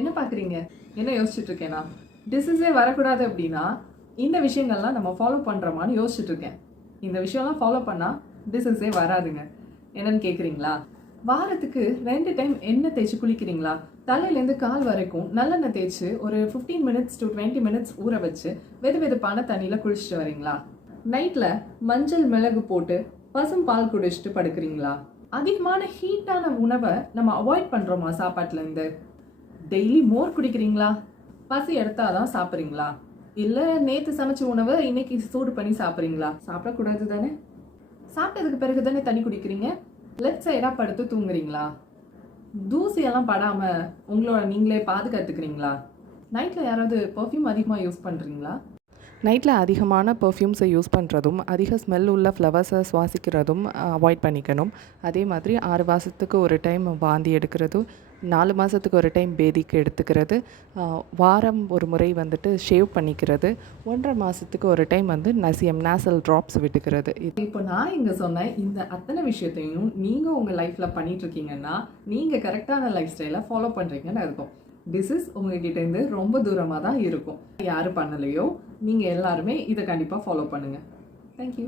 என்ன பார்க்குறீங்க? என்ன யோசிச்சுட்டு இருக்கேனா? டிசீஸே வரக்கூடாது அப்படின்னா, இந்த விஷயங்கள்லாம் நம்ம ஃபாலோ பண்ணுறோமான்னு யோசிச்சுட்டு இருக்கேன். இந்த விஷயம்லாம் ஃபாலோ பண்ணால் டிசீஸே வராதுங்க. என்னன்னு கேட்குறீங்களா? வாரத்துக்கு 2 டைம் எண்ணெய் தேய்ச்சி குளிக்கிறீங்களா? தலையிலேருந்து கால் வரைக்கும் நல்லெண்ணெய் தேய்ச்சி ஒரு 15 மினிட்ஸ் to 20 மினிட்ஸ் ஊற வச்சு வெதுவெதுப்பான தண்ணியில் குளிச்சுட்டு வரீங்களா? நைட்டில் மஞ்சள் மிளகு போட்டு பசும் பால் குடிச்சிட்டு படுக்கிறீங்களா? அதிகமான ஹீட்டான உணவை நம்ம அவாய்ட் பண்ணுறோமா சாப்பாட்டிலேருந்து? டெய்லி மோர் குடிக்கிறீங்களா? பசி எடுத்தாதான் சாப்பிட்றீங்களா? இல்லை நேற்று சமைச்ச உணவை இன்னைக்கு சூடு பண்ணி சாப்பிட்றீங்களா? சாப்பிடக்கூடாது தானே? சாப்பிட்டதுக்கு பிறகு தானே தண்ணி குடிக்கிறீங்க. லெஃப்ட் சைடாக படுத்து தூங்குறீங்களா? தூசியெல்லாம் படாமல் உங்களோட நீங்களே பாதுகாத்துக்கிறீங்களா? நைட்டில் யாராவது பர்ஃப்யூம் அதிகமாக யூஸ் பண்ணுறீங்களா? நைட்டில் அதிகமான பெர்ஃப்யூம்ஸை யூஸ் பண்ணுறதும் அதிக ஸ்மெல் உள்ள ஃப்ளவர்ஸை சுவாசிக்கிறதும் அவாய்ட் பண்ணிக்கணும். அதே மாதிரி 6 மாதத்துக்கு ஒரு டைம் வாந்தி எடுக்கிறதும் 4 மாதத்துக்கு ஒரு டைம் பேதிக்கு எடுத்துக்கிறது, வாரம் ஒரு முறை வந்துட்டு ஷேவ் பண்ணிக்கிறது, 1.5 மாதத்துக்கு ஒரு டைம் வந்து நேசல் ட்ராப்ஸ் விட்டுக்கிறது. இப்போ நான் இங்கே சொன்ன இந்த அத்தனை விஷயத்தையும் நீங்கள் உங்கள் லைஃப்பில் பண்ணிகிட்ருக்கீங்கன்னா நீங்கள் கரெக்டான லைஃப் ஸ்டைலை ஃபாலோ பண்ணுறீங்கன்னு அர்த்தம். டிசீஸ் உங்ககிட்டேருந்து ரொம்ப தூரமாக தான் இருக்கும். யார் பண்ணலையோ நீங்கள் எல்லாருமே இதை கண்டிப்பாக ஃபாலோ பண்ணுங்கள். தேங்க்யூ.